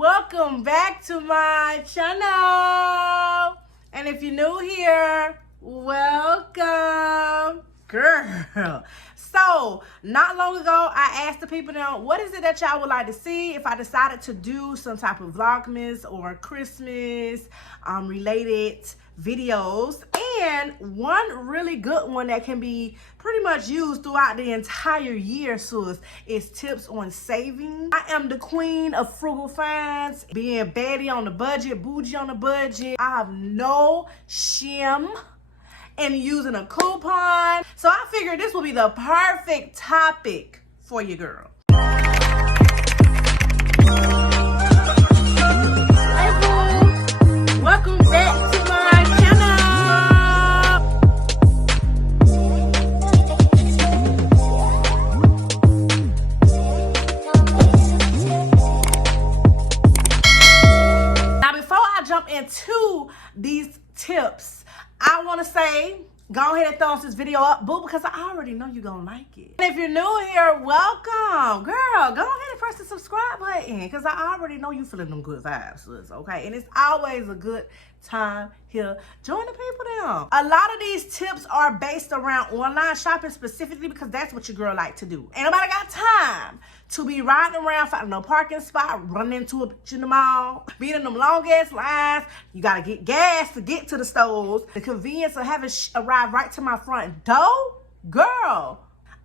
welcome back to my channel. And if you're new here, welcome, girl. So not long ago, I asked the people now, what is it that y'all would like to see if I decided to do some type of Vlogmas or Christmas related videos. And one really good one that can be pretty much used throughout the entire year, sis, is tips on saving. I am the queen of frugal finds, being baddie on the budget, bougie on the budget. I have no shame in using a coupon. So I figured this will be the perfect topic for you, girl. Hey boo, welcome back to my channel. Now before I jump into these tips, I want to say, go ahead and thumbs this video up, boo, because I already know you're going to like it. And if you're new here, welcome. Girl, go ahead and press the subscribe button because I already know you feeling them good vibes, sis, okay? And it's always a good time here. Join the people down. A lot of these tips are based around online shopping specifically because that's what your girl like to do. Ain't nobody got time to be riding around, finding no parking spot, running into a bitch in the mall, being in them long ass lines. You gotta get gas to get to the stores. The convenience of having arrive right to my front door, girl,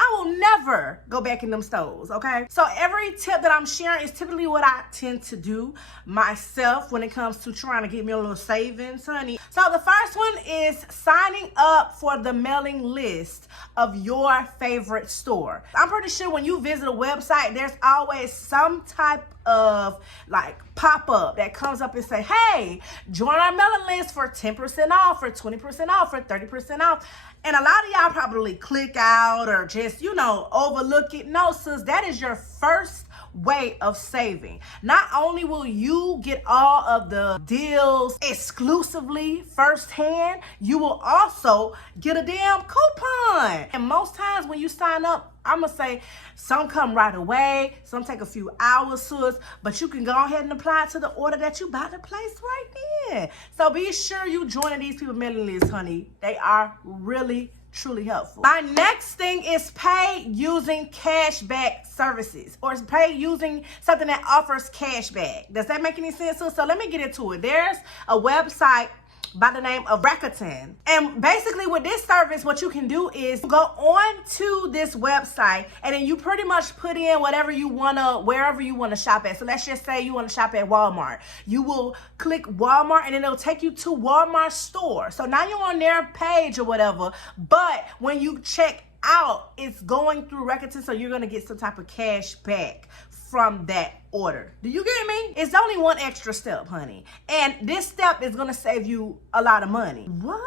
I will never go back in them stores, okay? So every tip that I'm sharing is typically what I tend to do myself when it comes to trying to get me a little savings, honey. So the first one is signing up for the mailing list of your favorite store. I'm pretty sure when you visit a website, there's always some type of like pop-up that comes up and say, hey, join our mailing list for 10% off, for 20% off, for 30% off. And a lot of y'all probably click out or just, you know, overlook it. No, sis, that is your first way of saving. Not only will you get all of the deals exclusively firsthand, you will also get a damn coupon. And most times when you sign up, I'm gonna say some come right away, some take a few hours, sis, but you can go ahead and apply to the order that you about to place right then. So be sure you join these people mailing lists, honey. They are really truly helpful. My next thing is pay using cashback services or pay using something that offers cashback. Does that make any sense? So let me get into it. There's a website by the name of Raketun. And basically with this service, what you can do is go on to this website and then you pretty much put in whatever you wanna, wherever you wanna shop at. So let's just say you wanna shop at Walmart. You will click Walmart and then it'll take you to Walmart store. So now you're on their page or whatever, but when you check out, it's going through Raketun, so you're gonna get some type of cash back from that order. Do you get me? It's only one extra step, honey. And this step is gonna save you a lot of money. What?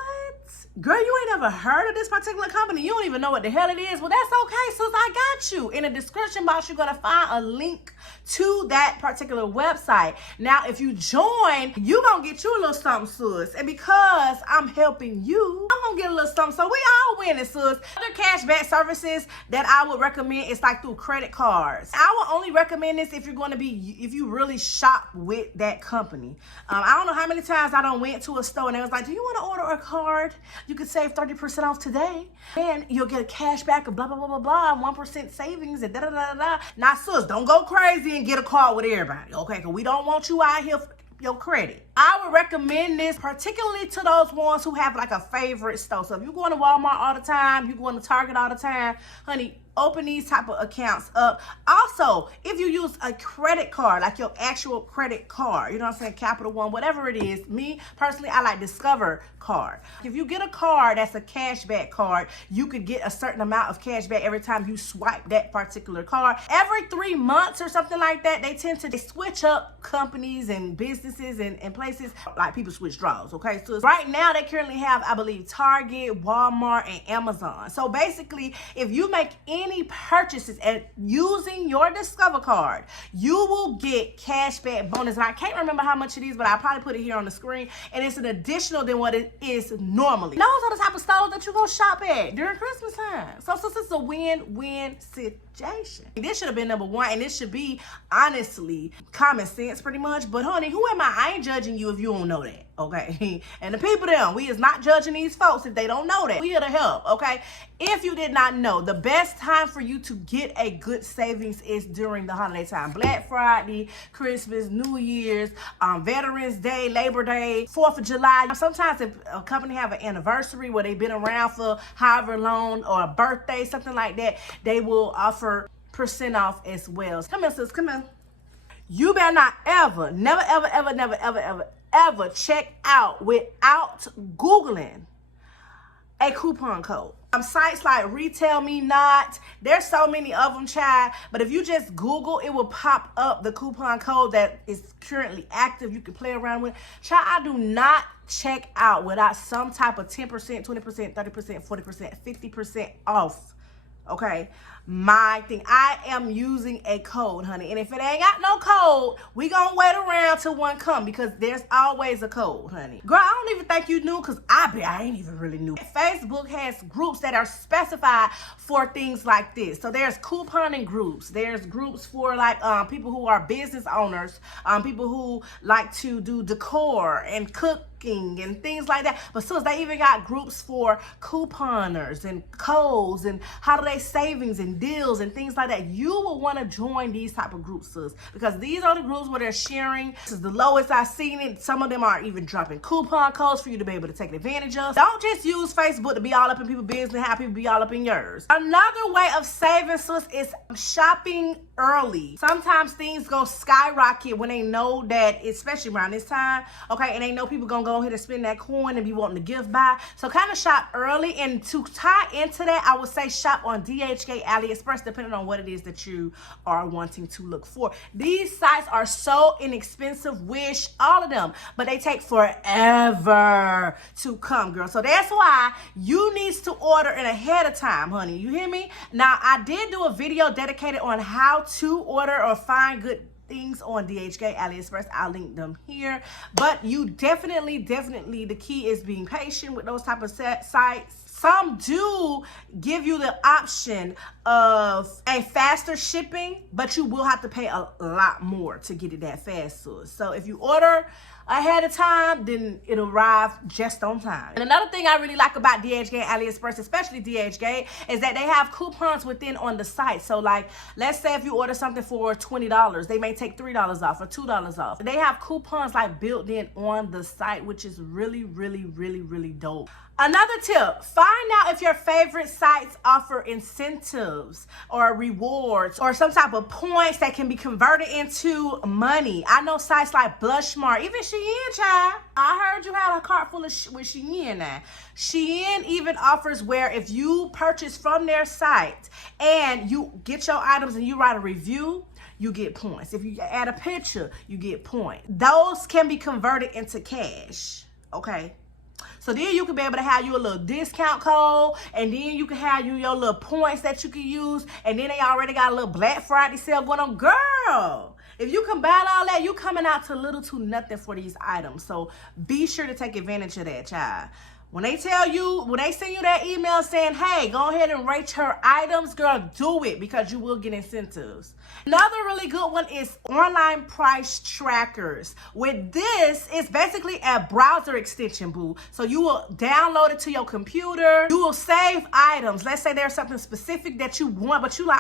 Girl, you ain't ever heard of this particular company? You don't even know what the hell it is? Well, that's okay, sis, I got you. In the description box, you're gonna find a link to that particular website. Now, if you join, you gonna get you a little something, sis. And because I'm helping you, I'm gonna get a little something. So we all winning, sis. Other cashback services that I would recommend is like through credit cards. I would only recommend this if you're gonna be, if you really shop with that company. I don't know how many times I done went to a store and they was like, do you wanna order a card? You could save 30% off today and you'll get a cash back of blah, blah, blah, blah, blah, 1% savings and da, da, da, da. Now, sis, don't go crazy and get a card with everybody, okay? Because we don't want you out here for your credit. I would recommend this particularly to those ones who have like a favorite store. So if you're going to Walmart all the time, you're going to Target all the time, honey, open these type of accounts up. Also, if you use a credit card, like your actual credit card, you know what I'm saying, Capital One, whatever it is. Me, personally, I like Discover card. If you get a card that's a cashback card, you could get a certain amount of cashback every time you swipe that particular card. Every 3 months or something like that, they tend to switch up companies and businesses and places. Like people switch draws, okay? So right now, they currently have, I believe, Target, Walmart, and Amazon. So basically, if you make any any purchases and using your Discover card, you will get cashback bonus. And I can't remember how much it is, but I'll probably put it here on the screen. And it's an additional than what it is normally. Those are the type of stores that you go shop at during Christmas time. So this is a win-win situation. This should have been number one, and this should be, honestly, common sense pretty much. But honey, who am I? I ain't judging you if you don't know that, okay? And the people them, we is not judging these folks if they don't know that. We here to help, okay? If you did not know, the best time for you to get a good savings is during the holiday time. Black Friday, Christmas, New Year's, Veterans Day, Labor Day, 4th of July. Sometimes if a company have an anniversary where they've been around for however long, or a birthday, something like that, they will offer % off as well. Come here, sis, come here. You better not ever, never, ever, ever, never, ever, ever, ever check out without Googling a coupon code. Sites like Retail Me Not, there's so many of them, child. But if you just Google, it will pop up the coupon code that is currently active. You can play around with. Child, I do not check out without some type of 10%, 20%, 30%, 40%, 50% off. Okay, my thing. I am using a code, honey. And if it ain't got no code, we gonna wait around till one come, because there's always a code, honey. Girl, I don't even think you knew, because I ain't even really knew. Facebook has groups that are specified for things like this. So there's couponing groups. There's groups for like people who are business owners, people who like to do decor and cook and things like that. But sis, they even got groups for couponers and codes and holiday savings and deals and things like that. You will want to join these type of groups, sis, because these are the groups where they're sharing. This is the lowest I've seen it. Some of them are even dropping coupon codes for you to be able to take advantage of. Don't just use Facebook to be all up in people's business and have people be all up in yours. Another way of saving, sis, is shopping early. Sometimes things go skyrocket when they know that, especially around this time, okay, and they know people gonna go ahead and spend that coin and be wanting to gift buy. So kind of shop early. And to tie into that, I would say shop on DHgate, AliExpress, depending on what it is that you are wanting to look for. These sites are so inexpensive, Wish, all of them, but they take forever to come, girl. So that's why you need to order it ahead of time, honey. You hear me? Now, I did do a video dedicated on how to order or find good things on DHgate, AliExpress. I'll link them here. But you definitely, the key is being patient with those type of sites. Some do give you the option of a faster shipping, but you will have to pay a lot more to get it that fast. So if you order ahead of time, then it'll arrive just on time. And another thing I really like about DHgate, AliExpress, especially DHgate, is that they have coupons within on the site. So like, let's say if you order something for $20, they may take $3 off or $2 off. They have coupons like built in on the site, which is really dope. Another tip, find out if your favorite sites offer incentives or rewards or some type of points that can be converted into money. I know sites like Blushmart, even SHEIN, child. I heard you had a cart full of with SHEIN now. SHEIN even offers where if you purchase from their site and you get your items and you write a review, you get points. If you add a picture, you get points. Those can be converted into cash, okay? So then you can be able to have you a little discount code, and then you can have you your little points that you can use, and then they already got a little Black Friday sale going on. Girl, if you combine all that, you coming out to little to nothing for these items. So be sure to take advantage of that, child. When they tell you, when they send you that email saying, hey, go ahead and rate her items, girl, do it, because you will get incentives. Another really good one is online price trackers. With this, it's basically a browser extension, boo. So you will download it to your computer. You will save items. Let's say there's something specific that you want, but you like,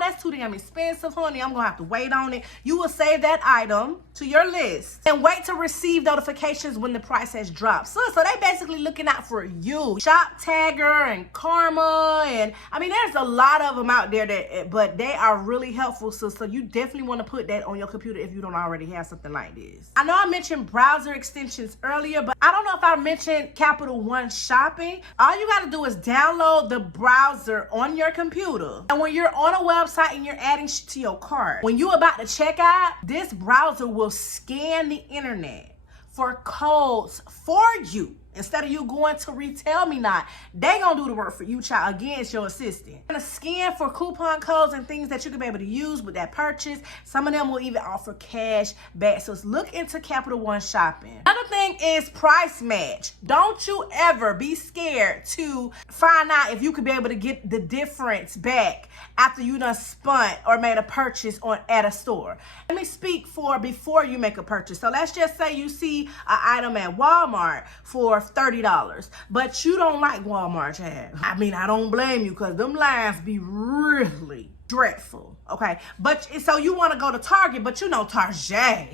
that's too damn expensive, honey. I'm gonna have to wait on it. You will save that item to your list and wait to receive notifications when the price has dropped. So they basically looking out for you. Shop Tagger and Karma, and I mean, there's a lot of them out there but they are really helpful. So you definitely want to put that on your computer if you don't already have something like this. I know I mentioned browser extensions earlier, but I don't know if I mentioned Capital One Shopping. All you got to do is download the browser on your computer. And when you're on a website and you're adding shit to your cart, when you're about to check out, this browser will scan the internet for codes for you. Instead of you going to Retail Me Not, they gonna do the work for you, child. Again, it's your assistant. And scan for coupon codes and things that you can be able to use with that purchase. Some of them will even offer cash back. So look into Capital One shopping. Another thing is price match. Don't you ever be scared to find out if you could be able to get the difference back after you done spent or made a purchase at a store. Let me speak for before you make a purchase. So let's just say you see an item at Walmart for $30, but you don't like Walmart, child. I mean, I don't blame you, because them lines be really dreadful, okay? But so you want to go to Target, but you know Target,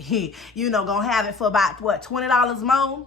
you know, gonna have it for about, what, $20 more?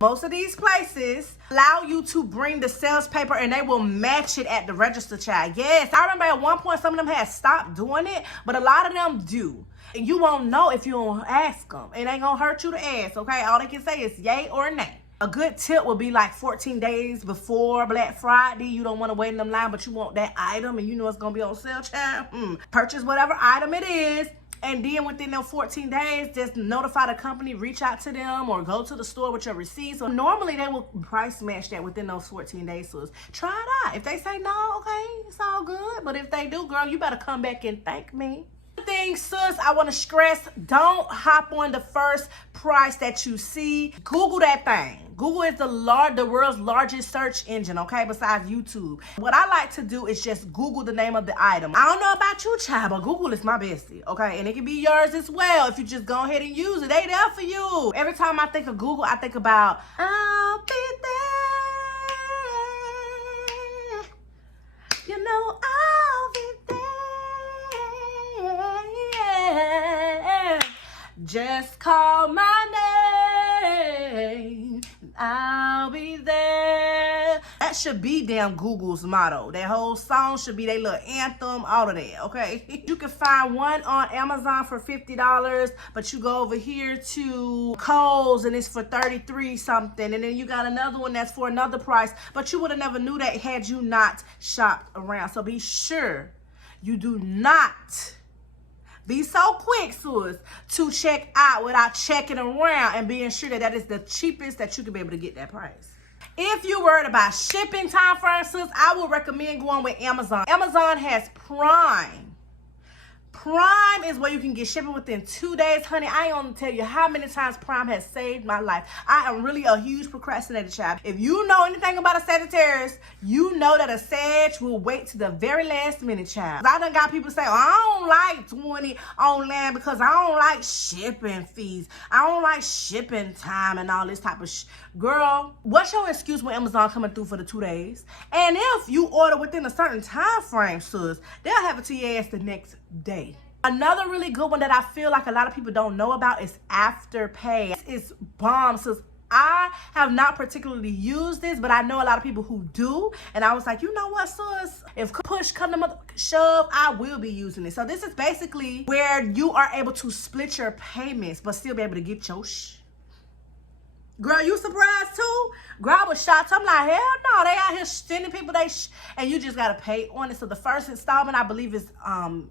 Most of these places allow you to bring the sales paper and they will match it at the register, child. Yes, I remember at one point some of them had stopped doing it, but a lot of them do. You won't know if you don't ask them. It ain't gonna hurt you to ask, okay? All they can say is yay or nay. A good tip will be like 14 days before Black Friday. You don't want to wait in them line, but you want that item and you know it's gonna be on sale, child. Purchase whatever item it is. And then within those 14 days, just notify the company, reach out to them, or go to the store with your receipt. So normally they will price match that within those 14 days. So try it out. If they say no, okay, it's all good. But if they do, girl, you better come back and thank me. Thing, sis, I want to stress, don't hop on the first price that you see. Google that thing. Google is the world's largest search engine, okay, besides YouTube. What I like to do is just Google the name of the item. I don't know about you, child, but Google is my bestie, okay? And it can be yours as well if you just go ahead and use it. They there for you. Every time I think of Google, I think about, I'll be there. You know, I'll be there. Just call my name, I'll be there. That should be damn Google's motto. That whole song should be their little anthem, all of that, okay? You can find one on Amazon for $50, but you go over here to Kohl's and it's for $33 something, and then you got another one that's for another price, but you would have never knew that had you not shopped around. So be sure you do not be so quick, sis, to check out without checking around and being sure that that is the cheapest that you can be able to get that price. If you're worried about shipping time frames, sis, I would recommend going with Amazon. Amazon has Prime. Prime is where you can get shipping within 2 days, honey. I ain't gonna tell you how many times Prime has saved my life. I am really a huge procrastinator, child. If you know anything about a Sagittarius, you know that a Sag will wait to the very last minute, child. I done got people say, oh, I don't like 20 online because I don't like shipping fees. I don't like shipping time and all this type of Girl, what's your excuse when Amazon coming through for the 2 days? And if you order within a certain time frame, sis, they'll have it to your ass the next day. Another really good one that I feel like a lot of people don't know about is Afterpay. It's bomb, sis. I have not particularly used this, but I know a lot of people who do. And I was like, you know what, sis? If push come to shove, I will be using it. So this is basically where you are able to split your payments, but still be able to get your Girl, you surprised too? Girl, I was shocked. I'm like, hell no, they out here sending people and you just gotta pay on it. So the first installment, I believe, is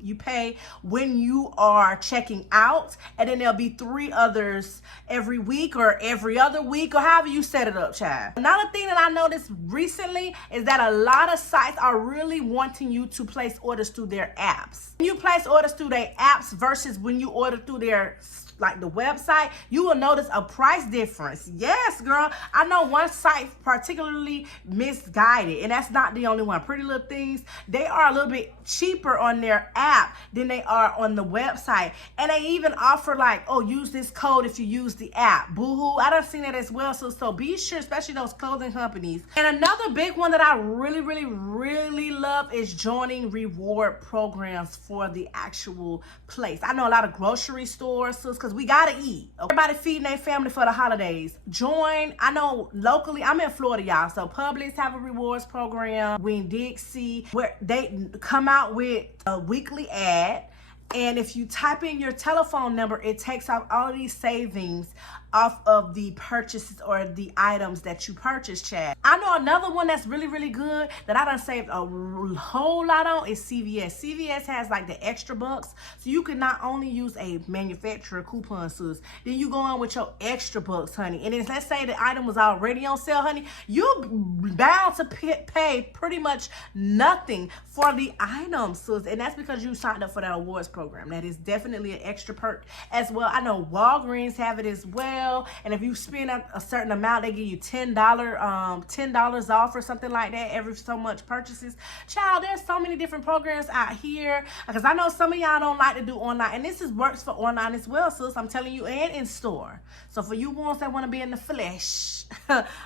you pay when you are checking out, and then there'll be 3 others every week or every other week or however you set it up, child. Another thing that I noticed recently is that a lot of sites are really wanting you to place orders through their apps. When you place orders through their apps versus when you order through their like the website, you will notice a price difference. Yes, girl. I know one site particularly misguided, and that's not the only one. Pretty Little Things, they are a little bit cheaper on their app than they are on the website. And they even offer like, oh, use this code if you use the app. Boohoo. I done seen that as well. So be sure, especially those clothing companies. And another big one that I really love is joining reward programs for the actual place. I know a lot of grocery stores, because we gotta eat. Everybody feeding their family for the holidays. Join. I know locally, I'm in Florida, y'all, so Publix have a rewards program. Winn Dixie, where they come out with a weekly ad And if you type in your telephone number, it takes off all of these savings off of the purchases or the items that you purchase, Chad. I know another one that's really, really good that I done saved a whole lot on is CVS. CVS has like the extra bucks. So you can not only use a manufacturer coupon, sis, then you go on with your extra bucks, honey. And then let's say the item was already on sale, honey, you're bound to pay pretty much nothing for the item, sis. And that's because you signed up for that awards program. That is definitely an extra perk as well. I know Walgreens have it as well. And if you spend a certain amount, they give you $10 off or something like that every so much purchases. Child, there's so many different programs out here, because I know some of y'all don't like to do online, and this works for online as well, sis. I'm telling you, and in store. So for you ones that want to be in the flesh,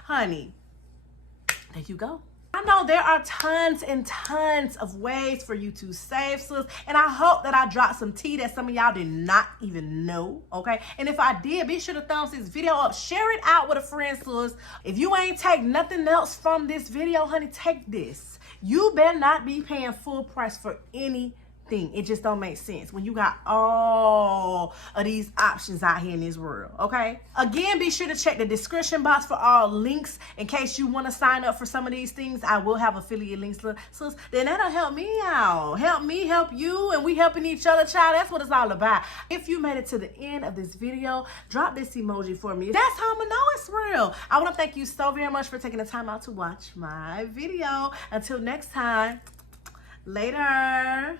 honey, there you go. I know there are tons and tons of ways for you to save, sis, and I hope that I dropped some tea that some of y'all did not even know, okay? And if I did, be sure to thumbs this video up, share it out with a friend, sis. If you ain't take nothing else from this video, honey, take this. You better not be paying full price for anything. It just don't make sense when you got all of these options out here in this world, okay? Again, be sure to check the description box for all links in case you want to sign up for some of these things. I will have affiliate links, so then that'll help me out. Help me, help you, and we helping each other, child. That's what it's all about. If you made it to the end of this video, drop this emoji for me. That's how I'm gonna know it's real. I want to thank you so very much for taking the time out to watch my video. Until next time, later.